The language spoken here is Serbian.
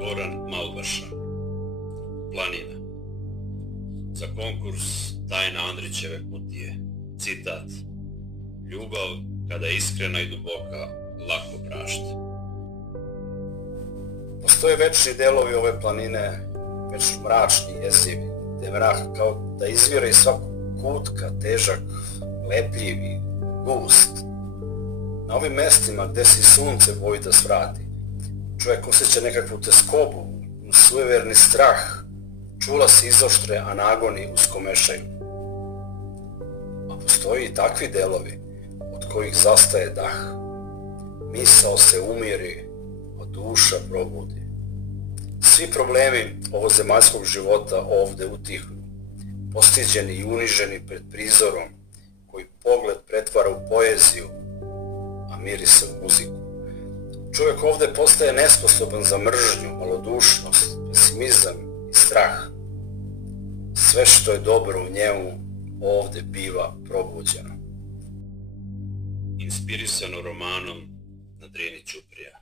Goran Malbaša. Planina. Za konkurs Tajna Andrićeve kutije. Citat. Ljubav, kada je iskrena i duboka, lako prašta. Postoje večni delovi ove planine, već mračni jezivi, gde mrak kao da izvire iz svakog kutka, težak, lepljiv i gust. Na ovim mestima gde se sunce boji da svrati, čovjek osjeća nekakvu teskobu, sujeverni strah, čula se izoštre, a nagoni uskomešaju. A postoji i takvi delovi od kojih zastaje dah. Misao se umiri, a duša probudi. Svi problemi ovozemaljskog života ovde utihnu, postiđeni i uniženi pred prizorom, koji pogled pretvara u poeziju, a mirise u muziku. Čovjek ovde postaje nesposoban za mržnju, malodušnost, pesimizam i strah. Sve što je dobro u njemu ovde biva probuđeno. Inspirisano romanom na Drini Ćuprija.